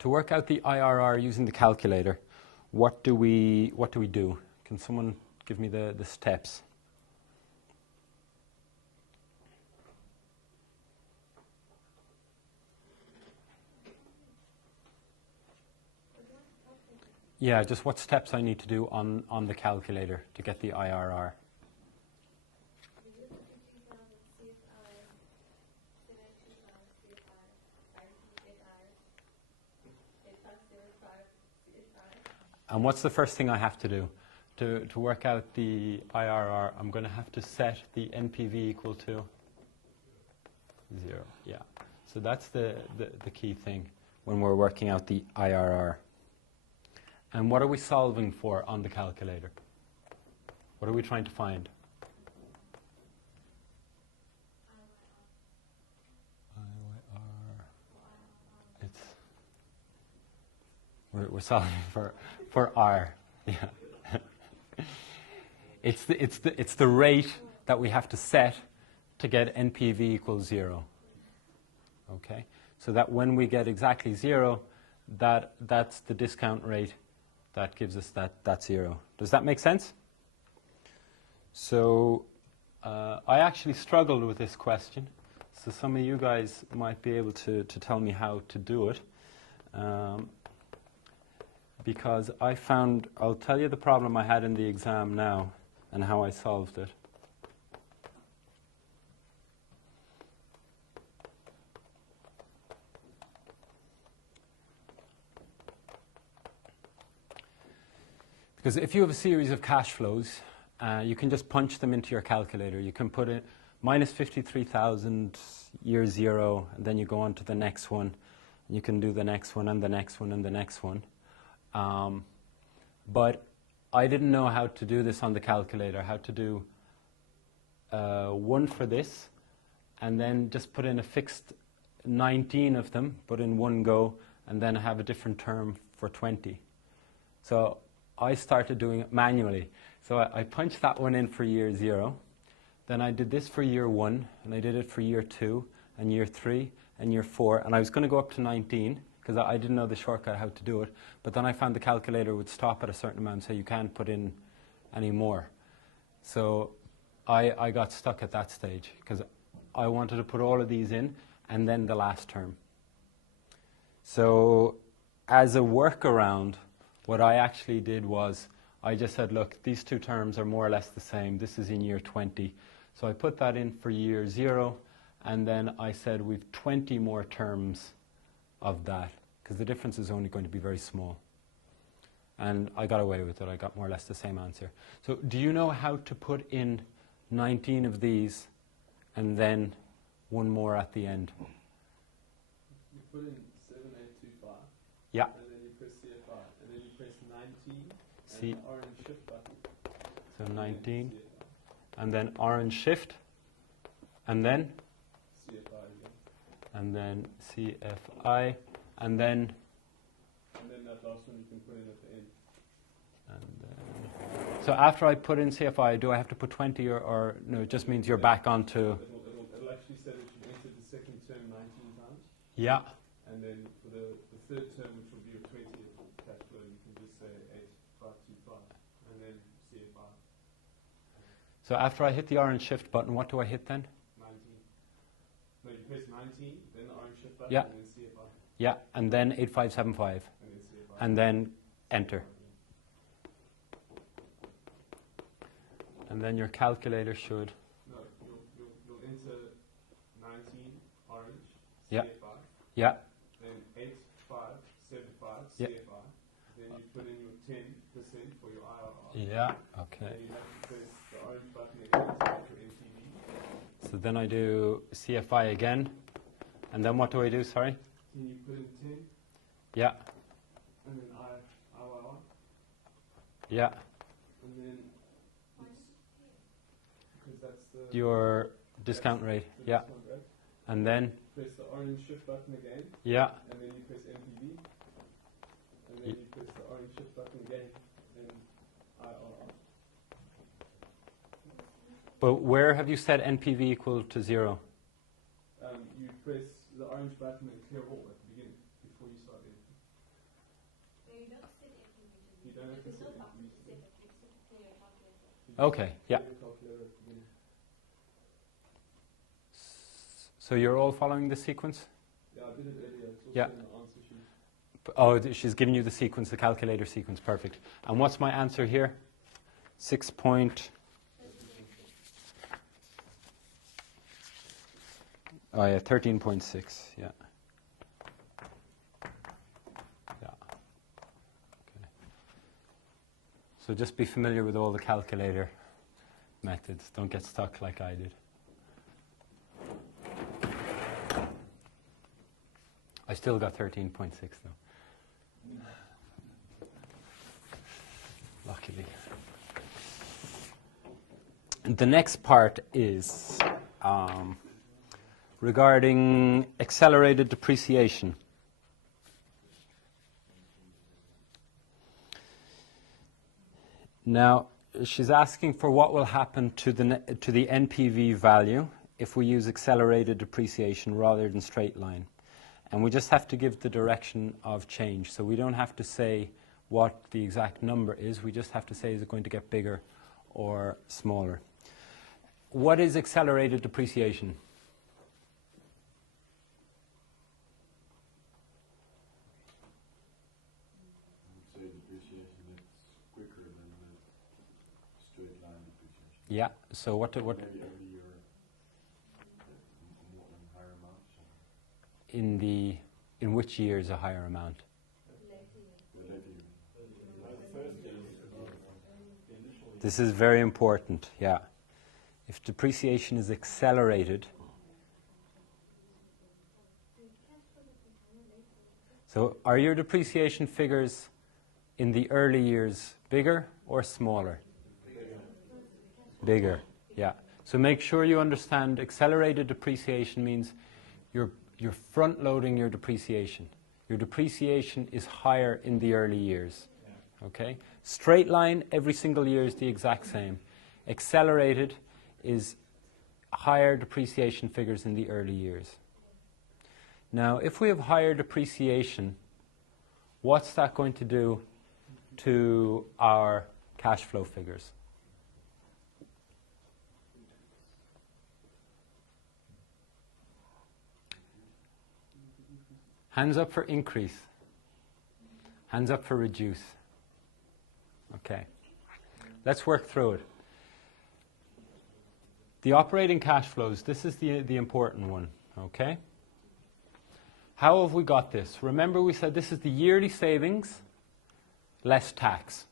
To work out the IRR using the calculator, what do we do? Can someone give me the steps? Yeah, just what steps I need to do on the calculator to get the IRR. And what's the first thing I have to do? To work out the IRR, I'm going to have to set the NPV equal to 0. Yeah. So that's the key thing when we're working out the IRR. And what are we solving for on the calculator? What are we trying to find? IRR. We're solving for R. Yeah. It's the rate that we have to set to get NPV equals 0. Okay? So that when we get exactly 0, that's the discount rate that gives us that 0. Does that make sense? So I actually struggled with this question. So some of you guys might be able to tell me how to do it. Because I found, I'll tell you the problem I had in the exam now and how I solved it. Because if you have a series of cash flows, you can just punch them into your calculator. You can put it minus 53,000, year 0, and then you go on to the next one. And you can do the next one and the next one and the next one. But I didn't know how to do this on the calculator, how to do one for this, and then just put in a fixed 19 of them, but in one go, and then have a different term for 20. So I started doing it manually. So I punched that one in for year 0. Then I did this for year 1, and I did it for year 2, and year 3, and year 4. And I was going to go up to 19, because I didn't know the shortcut how to do it. But then I found the calculator would stop at a certain amount, so you can't put in any more. So I got stuck at that stage, because I wanted to put all of these in, and then the last term. So as a workaround, what I actually did was, I just said, look, these two terms are more or less the same. This is in year 20. So I put that in for year 0, and then I said we've 20 more terms of that, because the difference is only going to be very small. And I got away with it. I got more or less the same answer. So do you know how to put in 19 of these and then one more at the end? You put in 7825. Yeah. And then you press CFI. And then you press 19 See. and the orange shift button. So 19. And then orange shift. And then? CFI again. And then CFI. And then? And then that last one you can put in at the end. And then, so after I put in CFI, do I have to put 20 or no, it just means you're back onto? It'll actually say that you entered the second term 19 times. Yeah. And then for the third term, which will be your 20th cash flow, you can just say 8525 and then CFI. So after I hit the orange shift button, what do I hit then? 19. No, you press 19, then the orange shift button, Yeah. and then CFI. Yeah, and then 8575. And then CFI. And then enter. And then your calculator should. No, you'll enter 19 orange, Yeah. CFI. Yeah. Then 8575 Yeah. CFI. Then you put in your 10% for your IRR. Yeah. Okay. Then you have to press the orange button again to get your NPV. So then I do CFI again. And then what do I do? Sorry. Then you put in 10. Yeah. And then IRR. Yeah. And then because that's the Your discount rate. the Yeah. discount rate. And then. Press the orange shift button again. Yeah. And then you press NPV. And then you press the orange shift button again. And IRR. But where have you set NPV equal to 0? You press the orange button and clear all at the beginning before you start anything. You don't have to set it. Okay, yeah. So you're all following the sequence? Yeah, I did it earlier. It's also Yeah. in the answer sheet. Oh, she's giving you the sequence, the calculator sequence. Perfect. And what's my answer here? 6 point... Oh, yeah, 13.6, yeah. Yeah. Okay. So just be familiar with all the calculator methods. Don't get stuck like I did. I still got 13.6 though. Luckily. And the next part is regarding accelerated depreciation. Now, she's asking for what will happen to the NPV value if we use accelerated depreciation rather than straight line. And we just have to give the direction of change. So we don't have to say what the exact number is. We just have to say, is it going to get bigger or smaller? What is accelerated depreciation? I would say depreciation is quicker than the straight line depreciation. Yeah. So what? Maybe every year more in higher amounts. In which year is a higher amount? This is very important, yeah. If depreciation is accelerated, so are your depreciation figures in the early years bigger or smaller? Bigger, yeah. So make sure you understand accelerated depreciation means you're front-loading your depreciation. Your depreciation is higher in the early years. Okay? Straight line, every single year is the exact same. Accelerated is higher depreciation figures in the early years. Now, if we have higher depreciation, what's that going to do to our cash flow figures? Hands up for increase. Hands up for reduce. Okay. Let's work through it. The operating cash flows, this is the important one. Okay? How have we got this? Remember we said this is the yearly savings less tax.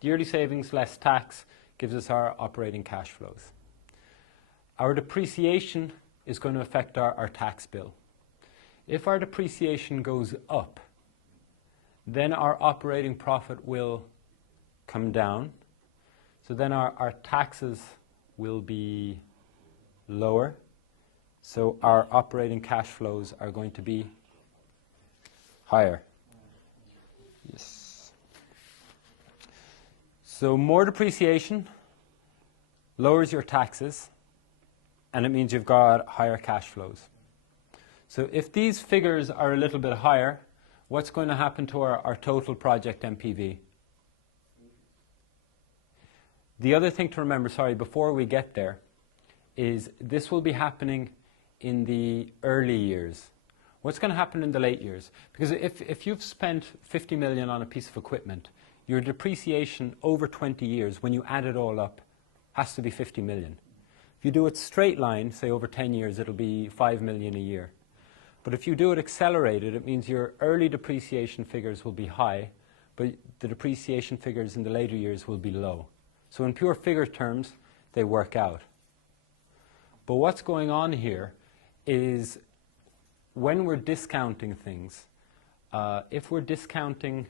Yearly savings less tax gives us our operating cash flows. Our depreciation is going to affect our tax bill. If our depreciation goes up, then our operating profit will come down. So then our taxes will be lower. So our operating cash flows are going to be higher. Yes. So more depreciation lowers your taxes, and it means you've got higher cash flows. So if these figures are a little bit higher, what's going to happen to our total project MPV? The other thing to remember, before we get there, is this will be happening in the early years. What's going to happen in the late years? Because if you've spent 50 million on a piece of equipment, your depreciation over 20 years, when you add it all up, has to be 50 million. If you do it straight line, say over 10 years, it'll be 5 million a year. But if you do it accelerated, it means your early depreciation figures will be high, but the depreciation figures in the later years will be low. So in pure figure terms, they work out. But what's going on here is when we're discounting things, if we're discounting,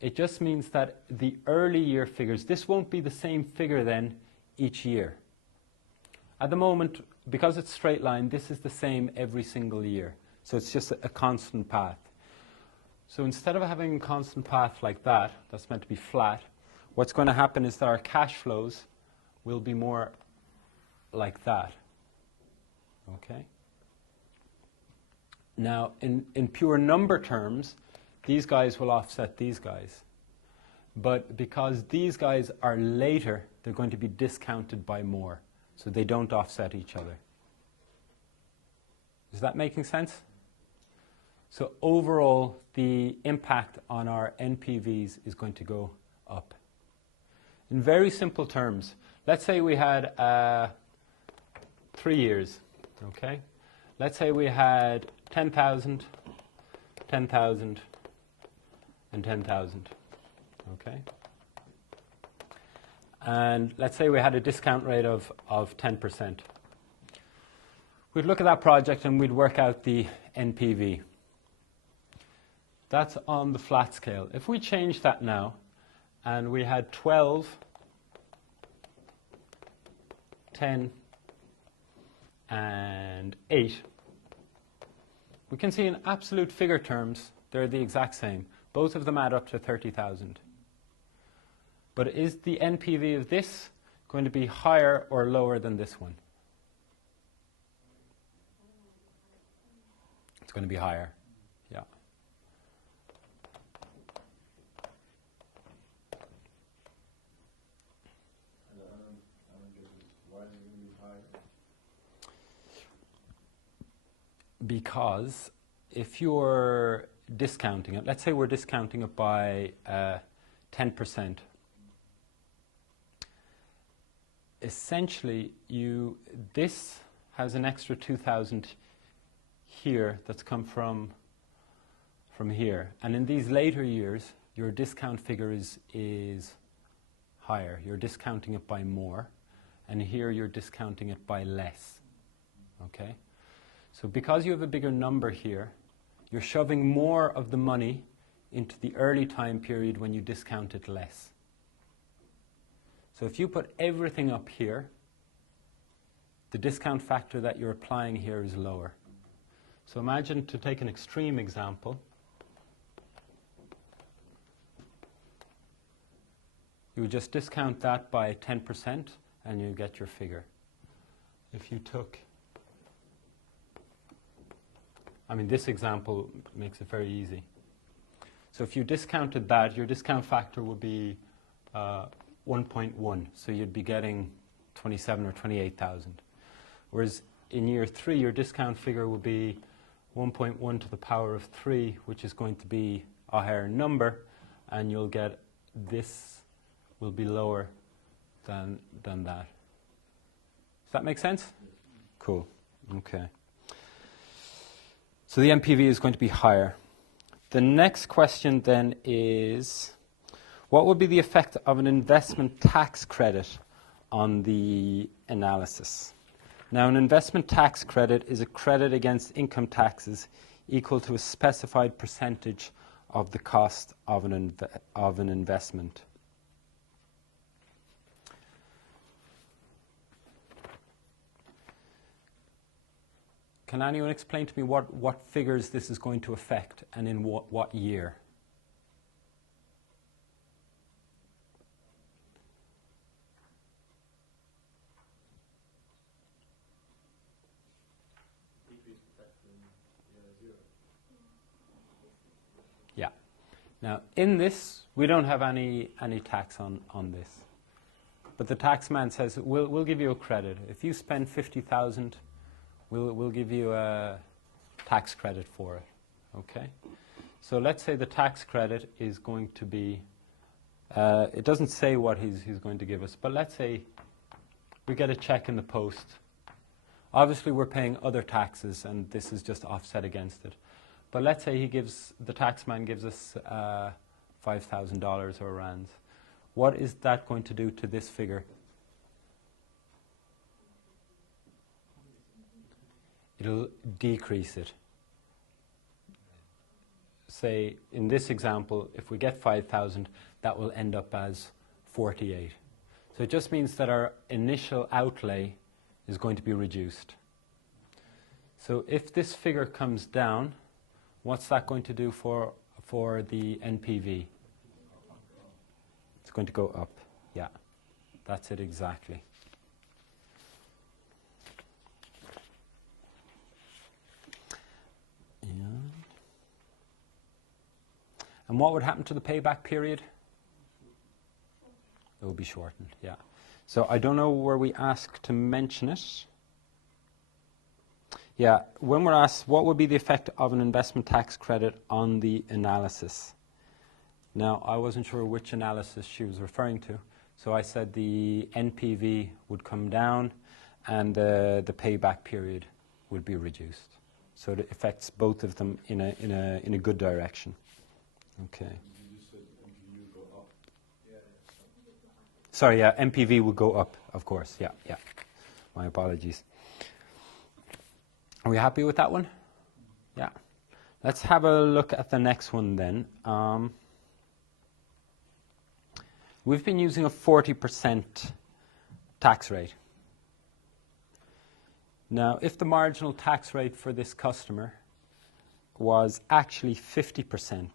it just means that the early year figures, this won't be the same figure then each year. At the moment, because it's straight line, this is the same every single year. So it's just a constant path. So instead of having a constant path like that, that's meant to be flat, what's going to happen is that our cash flows will be more like that. Okay? Now, in pure number terms, these guys will offset these guys. But because these guys are later, they're going to be discounted by more. So they don't offset each other. Is that making sense? So overall, the impact on our NPVs is going to go up. In very simple terms, let's say we had 3 years, okay? Let's say we had 10,000, 10,000, and 10,000, okay? And let's say we had a discount rate of 10%. We'd look at that project and we'd work out the NPV. That's on the flat scale. If we change that now, and we had 12, 10, and 8, we can see in absolute figure terms, they're the exact same. Both of them add up to 30,000. But is the NPV of this going to be higher or lower than this one? It's going to be higher, yeah. I don't get it. Why is it going to be higher? Because if you're discounting it, let's say we're discounting it by 10%. Essentially, this has an extra 2,000 here that's come from here. And in these later years, your discount figure is higher. You're discounting it by more. And here you're discounting it by less. Okay? So because you have a bigger number here, you're shoving more of the money into the early time period when you discount it less. So if you put everything up here, the discount factor that you're applying here is lower. So imagine, to take an extreme example, you would just discount that by 10% and you get your figure. If you took, this example makes it very easy. So if you discounted that, your discount factor would be 1.1. So you'd be getting 27 or 28,000. Whereas in year 3, your discount figure would be 1.1 to the power of 3, which is going to be a higher number, and you'll get this will be lower than that. Does that make sense? Cool. Okay. So the NPV is going to be higher. The next question then is, what would be the effect of an investment tax credit on the analysis? Now, an investment tax credit is a credit against income taxes equal to a specified percentage of the cost of an investment. Can anyone explain to me what figures this is going to affect and in what year? Yeah. Now, in this, we don't have any tax on this. But the tax man says, we'll give you a credit. If you spend 50,000, we'll give you a tax credit for it. Okay? So let's say the tax credit is going to be, it doesn't say what he's going to give us, but let's say we get a check in the post. Obviously, we're paying other taxes, and this is just offset against it. But let's say the tax man gives us $5,000 or rands. What is that going to do to this figure? It'll decrease it. Say, in this example, if we get 5,000, that will end up as 48. So it just means that our initial outlay is going to be reduced. So if this figure comes down, what's that going to do for the NPV? It's going to go up. Yeah, that's it exactly. And what would happen to the payback period? It will be shortened, yeah. So I don't know where we ask to mention it. Yeah, when we're asked what would be the effect of an investment tax credit on the analysis. Now, I wasn't sure which analysis she was referring to, so I said the NPV would come down and the payback period would be reduced. So it affects both of them in a good direction. Okay. You just said MPU go up. Sorry, yeah, MPV would go up, of course. Yeah, yeah. My apologies. Are we happy with that one? Yeah. Let's have a look at the next one then. We've been using a 40% tax rate. Now, if the marginal tax rate for this customer was actually 50%,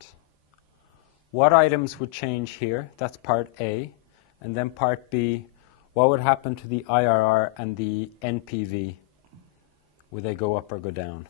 what items would change here? That's part A. And then part B, what would happen to the IRR and the NPV? Would they go up or go down?